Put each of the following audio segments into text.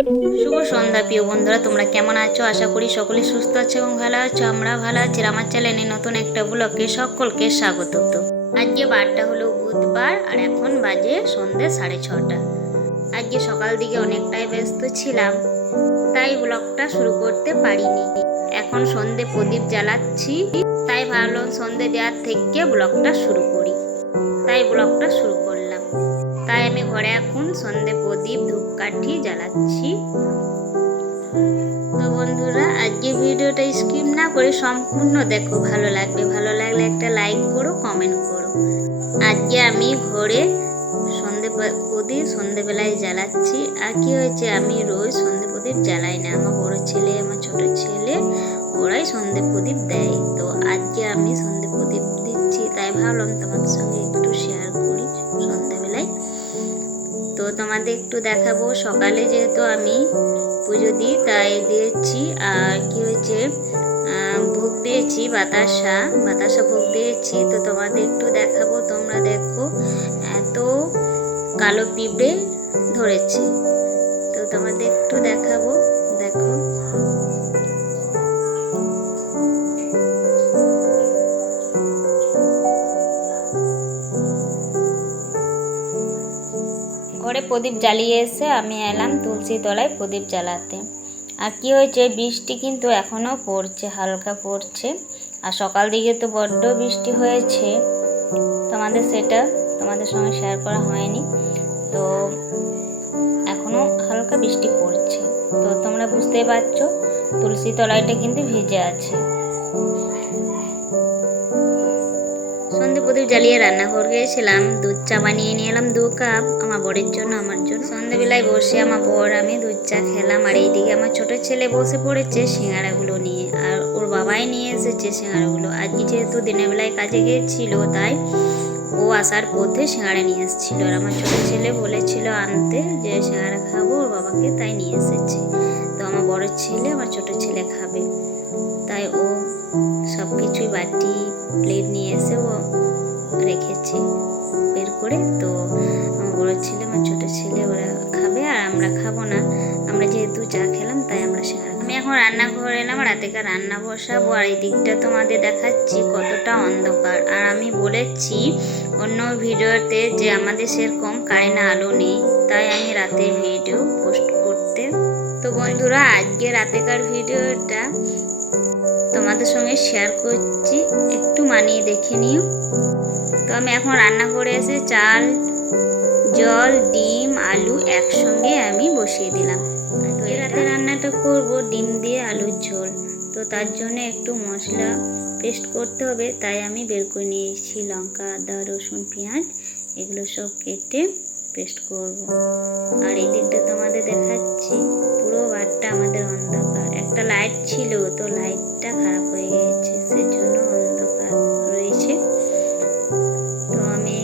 শুভ সন্ধ্যা প্রিয় বন্ধুরা, তোমরা কেমন আছো? আশা করি সকলে সুস্থ আছো এবং ভালো আছো। আমরা ভালো আছি। আমার চ্যানেলে নতুন একটা ব্লগে সকলকে স্বাগত। আজকে বারটা হলো বুধবার আর এখন বাজে সন্ধ্যে 6:30। আজকে সকাল দিকে অনেকটাই ব্যস্ত ছিলাম, তাই ব্লগটা শুরু করতে পারিনি। এখন সন্ধ্যে প্রদীপ জ্বালাচ্ছি, তাই ভাবলাম সন্ধ্যে দেওয়ার থেকে ব্লগটা শুরু করি, তাই ব্লগটা শুরু করলাম। তাই আমি ঘরে এখন সন্ধ্যে প্রদীপ ধূপকাঠি জ্বালাচ্ছি। তো বন্ধুরা, আজকে ভিডিওটা স্কিপ না করে সম্পূর্ণ দেখো, ভালো লাগবে। ভালো লাগলে একটা লাইক করো, কমেন্ট করো। আজকে আমি ঘরে প্রদীপ সন্ধ্যেবেলায় জ্বালাচ্ছি। আর কি হয়েছে, আমি রোজ সন্ধ্যে প্রদীপ জ্বালাই না। আমার বড় ছেলে, আমার ছোট ছেলে, ওরাই সন্ধ্যে প্রদীপ দেয়। তো আজকে আমি সন্ধ্যে প্রদীপ দিচ্ছি, তাই ভাবলাম তোমাদের সঙ্গে একটু শেয়ার করি সন্ধ্যেবেলায়। তো তোমাদের একটু দেখাবো। সকালে যেহেতু আমি পুজো দিই, তাই দিয়েছি। আর কি হয়েছে, ভোগ দিয়েছি, বাতাসা ভোগ দিয়েছি। তো তোমাদের একটু দেখাবো। তোমরা দেখো, এত কালো পিঁপড়ে ধরেছে। তো তোমাদের একটু দেখাবো, দেখো। ঘরে প্রদীপ জ্বালিয়ে এসে আমি এলাম তুলসী তলায় প্রদীপ জ্বালাতে। আর কি হয়েছে, বৃষ্টি কিন্তু এখনও পড়ছে, হালকা পড়ছে। আর সকাল দিকে তো বড্ড বৃষ্টি হয়েছে, সেটা তোমাদের সঙ্গে শেয়ার করা হয়নি। তো এখনও হালকা বৃষ্টি পড়ছে, তো তোমরা বুঝতেই পারছো তুলসী তলাইটা কিন্তু ভিজে আছে। সন্ধ্যে প্রদীপ জ্বালিয়ে রান্নাঘর গিয়েছিলাম, দুধ চা বানিয়ে নিয়ে এলাম 2 কাপ, আমার বরের জন্য, আমার জন্য। সন্ধ্যেবেলায় বসে আমার বর আমি দুধ চা খেলাম। আর এইদিকে আমার ছোট ছেলে বসে পড়েছে সিঙ্গারাগুলো নিয়ে, আর ওর বাবাই নিয়ে এসেছে সিঙ্গারাগুলো। আজকে যেহেতু দিনের বেলায় কাজে গিয়েছিল, তাই ও আসার পথে সিঙ্গারা নিয়ে এসেছিল। আর আমার ছোট ছেলে বলেছিল আনতে, যে সিঙ্গারা খাবো ওর বাবাকে, তাই নিয়ে এসেছে। তো আমার বড় ছেলে, আমার ছোট ছেলে খাবে, তাই ও সব কিছুই বাটি প্লেট নিয়ে এসে ও রেখেছে বের করে। তো আমার বড় ছেলে, আমার ছোট ছেলে, ওরা খাবে, আর আমরা খাবো না। আমরা যেহেতু চা খেলাম, তাই আমরা সিঙ্গারা। আমি এখন রান্নাঘরে এলাম, রাতেকার রান্না বসাবো। আর এই দিকটা তোমাদের দেখাচ্ছি কতটা অন্ধকার। আর আমি বলেছি অন্য ভিডিওতে যে আমাদের সেরকম কারেন্ট আলো নেই, তাই আমি রাতে ভিডিও পোস্ট করতে। তো বন্ধুরা, আজকে রাতেকার ভিডিওটা তোমাদের সঙ্গে শেয়ার করছি, একটু মানিয়ে দেখে নিও। তো আমি এখন রান্না করে এসে চাল, জল, ডিম, আলু একসঙ্গে আমি বসিয়ে দিলাম। তো রাতে রান্নাটা করব ডিম দিয়ে আলুর ঝোল। তো তার জন্য একটু মশলা পেস্ট করতে হবে, তাই আমি বের করে নিয়েছি লঙ্কা, আদা, রসুন, পেঁয়াজ, এগুলো সব কেটে পেস্ট করব। আর এই দিকটা তোমাদের দেখাচ্ছি, পুরো বাড়িটা আমাদের অন্ধকার। একটা লাইট ছিল, তো লাইটটা খারাপ হয়ে গেছে, সেজন্য অন্ধকার রয়েছে। তো আমি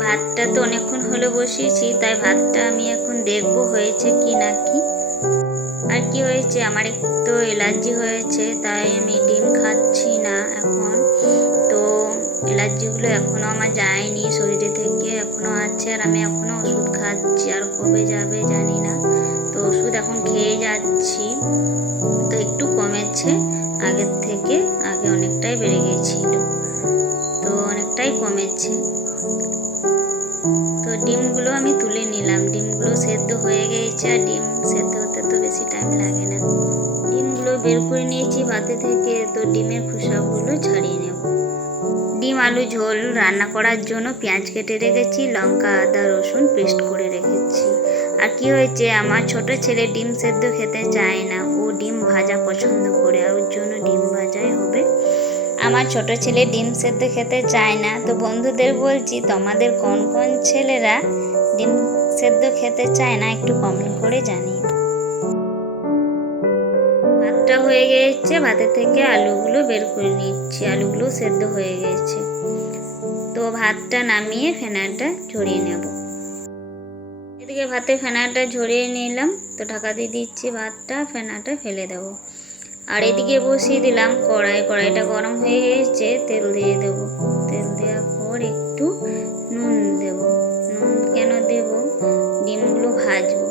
ভাতটা তো অনেকক্ষণ হলো বসিয়েছি, তাই ভাতটা আমি এখন দেখবো হয়েছে কি না কি। আর কি হয়েছে, আমার একটু অ্যালার্জি হয়েছে, তাই আমি ডিম খাচ্ছি না এখন। তো অ্যালার্জিগুলো এখনও আমার যায়নি শরীরে থেকে, এখনও আছে। আর আমি এখনও ওষুধ খাচ্ছি, আর কবে যাবে জানি না। তো ওষুধ এখন খেয়ে যাচ্ছি, তো একটু কমেছে আগের থেকে। আগে অনেকটাই বেড়ে গিয়েছিল, তো অনেকটাই কমেছে। তো ডিমগুলো আমি তুলে নিলাম, ডিমগুলো সেদ্ধ হয়ে গিয়েছে। আর ডিম সেদ্ধ হতে তো বেশি টাইম লাগে না। ডিমগুলো বের করে নিয়েছি ভাতে থেকে, তো ডিমের খোসাগুলো ছাড়িয়ে নেব। ডিম আলু ঝোল রান্না করার জন্য পেঁয়াজ কেটে রেখেছি, লঙ্কা, আদা, রসুন পেস্ট করে রেখেছি। আর কি হয়েছে, আমার ছোট ছেলে ডিম সেদ্ধ খেতে চায় না, ও ডিম ভাজা পছন্দ করে, আর ওর জন্য ডিম ভাজাই হবে। আমার ছোট ছেলে ডিম সেদ্ধ খেতে চায় না। তো বন্ধুদের বলছি, তোমাদের কোন কোন ছেলেরা ডিম সেদ্ধ খেতে চায় না, একটু কমেন্ট করে জানিও। ভাতটা হয়ে গেছে, ভাতের থেকে আলুগুলো বের করে নিচ্ছি, আলুগুলো সেদ্ধ হয়ে গেছে। তো ভাতটা নামিয়ে ফেনাটা ঝরিয়ে নেব। এদিকে ভাতে ফেনাটা ঝরিয়ে নিলাম, তো ঢাকা দিয়ে দিচ্ছি ভাতটা, ফেনাটা ফেলে দেবো। আর এদিকে বসিয়ে দিলাম কড়াইটা গরম হয়ে গেছে, তেল দিয়ে দেব। তেল দেওয়ার পর একটু নুন দেব। নুন কেন দেব, ডিমগুলো ভাজবো,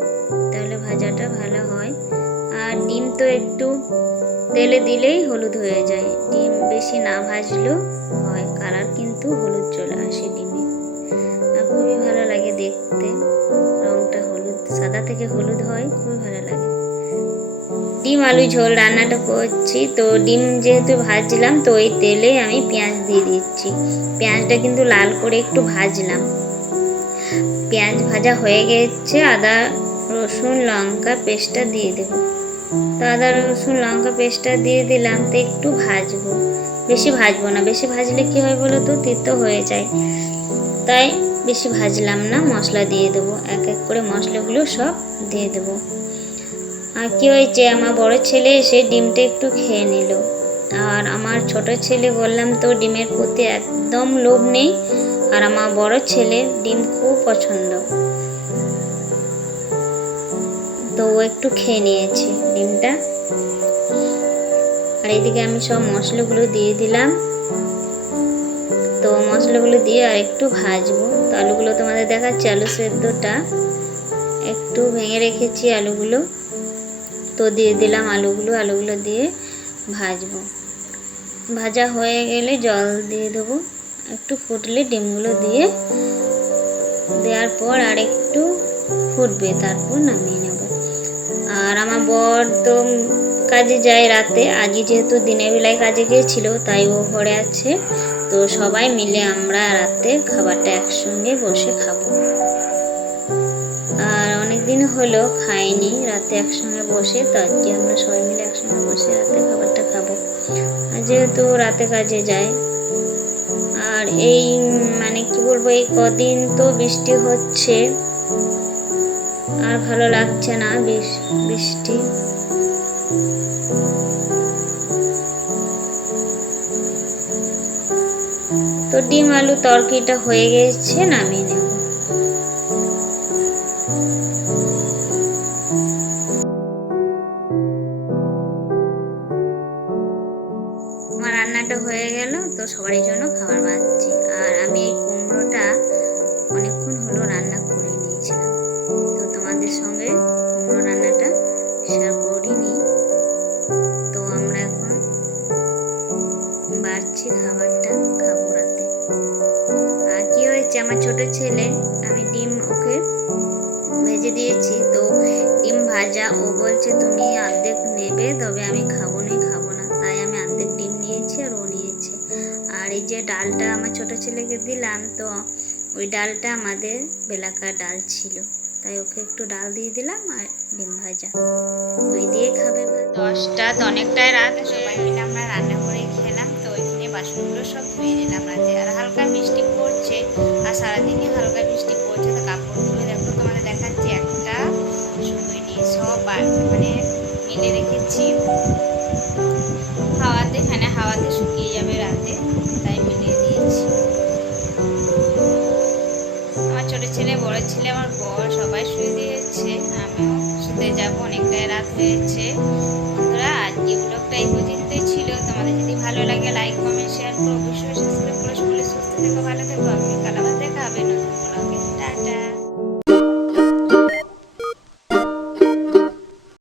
তাহলে ভাজাটা ভালো হয়। আর ডিম তো একটু তেলে দিলেই হলুদ হয়ে যায়, ডিম বেশি না ভাজলেও হয়, কালার কিন্তু হলুদ চলে আসে ডিমে। আর খুবই ভালো লাগে দেখতে, রংটা হলুদ, সাদা থেকে হলুদ হয়, খুবই ভালো লাগে। ডিম আলু ঝোল রান্নাটা করছি, তো ডিম যেহেতু ভাজলাম তো ওই তেলে আমি পেঁয়াজ দিয়ে দিচ্ছি। পেঁয়াজটা কিন্তু লাল করে একটু ভাজলাম। পেঁয়াজ ভাজা হয়ে গেছে, আদা রসুন লঙ্কা পেস্টটা দিয়ে দেবো। তো আদা রসুন লঙ্কা পেস্টটা দিয়ে দিলাম, তো একটু ভাজবো, বেশি ভাজবো না, বেশি ভাজলে কী হয় বলো তো, তিতো হয়ে যায়, তাই বেশি ভাজলাম না। মশলা দিয়ে দেবো, এক এক করে মশলাগুলো সব দিয়ে দেবো। আর কী হয়েছে, আমার বড় ছেলে এসে ডিমটা একটু খেয়ে নিল। আর আমার ছোট ছেলে বললাম তো ডিমের প্রতি একদম লোভ নেই, আর আমার বড় ছেলে ডিম খুব পছন্দ, তো ও একটু খেয়ে নিয়েছে ডিমটা। আর এইদিকে আমি সব মশলাগুলো দিয়ে দিলাম, তো মশলাগুলো দিয়ে আর একটু ভাজবো। তো আলুগুলো তোমাদের দেখাচ্ছি, আলু সেদ্ধটা একটু ভেঙে রেখেছি আলুগুলো, তো দিয়ে দিলাম আলুগুলো দিয়ে ভাজবো। ভাজা হয়ে গেলে জল দিয়ে দেবো, একটু ফুটলে ডিমগুলো দিয়ে দেওয়ার পর আর একটু ফুটবে, তারপর নামিয়ে নেব। আর আমার বর তো কাজে যায় রাতে, আজকে যেহেতু দিনের বেলায় কাজে গিয়েছিল তাই ও ঘরে আছে, তো সবাই মিলে আমরা রাতে খাবারটা একসঙ্গে বসে খাবো। আর অনেক দিন হলো খাইনি রাতে একসঙ্গে বসে, তো আজকে আমরা সবাই মিলে একসঙ্গে বসে রাতে খাবারটা খাবো। আর যেহেতু রাতে কাজে যায়, আর এই মানে কি বলবো, এই কদিন তো বৃষ্টি হচ্ছে, আর ভালো লাগছে না বৃষ্টি। তো ডিম আলু তরকারিটা হয়ে গেছে, নামিয়ে নেব। আমার রান্নাটা হয়ে গেল, তো সবার জন্য খাবার বানাচ্ছি। আর আমি এই কুমড়োটা অনেকক্ষণ হলো রান্না করে নিয়েছিলাম, তো তোমাদের সঙ্গে কুমড়ো রান্নাটা শেয়ার করিনি। তো আমরা এখন বাড়ছি খাবারটা, খাবো রাতে। আর কি হয়েছে, আমার ছোট ছেলে, আমি ডিম ওকে ভেজে দিয়েছি, তো ডিম ভাজা ও বলছে তুমি অর্ধেক নেবে, তবে আমি খাবো না, তাই আমি অর্ধেক ডিম নিয়েছি আর ও নিয়েছে। আর এই যে ডালটা আমার ছোট ছেলেকে দিলাম, তো ওই ডালটা আমাদের বেলাকার ডাল ছিল, তাই ওকে একটু ডাল দিয়ে দিলাম আর ডিম ভাজা, ওই দিয়ে খাবে। 10টা তো অনেকটাই রাত, সবাই মিলে আমরা রান্না করে খেলাম। তো ওইখানে বাসনগুলো সব ধুয়ে নিলাম রাতে। আর হালকা বৃষ্টি পড়ছে, আর সারাদিনই হালকা বৃষ্টি পড়ছে, তো কাপড়গুলো দেখো তোমাদের দেখাচ্ছি, একটা শুকোয়নি, সব মানে মিলে রেখেছি হাওয়াতে, হাওয়াতে শুকিয়ে যাবে রাতে, তাই মিলিয়ে দিয়েছি। আমার ছোট ছেলে, বড় ছেলে, আমার বর সবাই শুয়ে দিয়েছে, আমিও শুতে যাবো, অনেকটাই রাত হয়েছে। বন্ধুরা, আজকে ব্লগটা এই পর্যন্তই ছিল। তোমাদের যদি ভালো লাগে লাইক কমেন্ট শেয়ার করো, অবশ্যই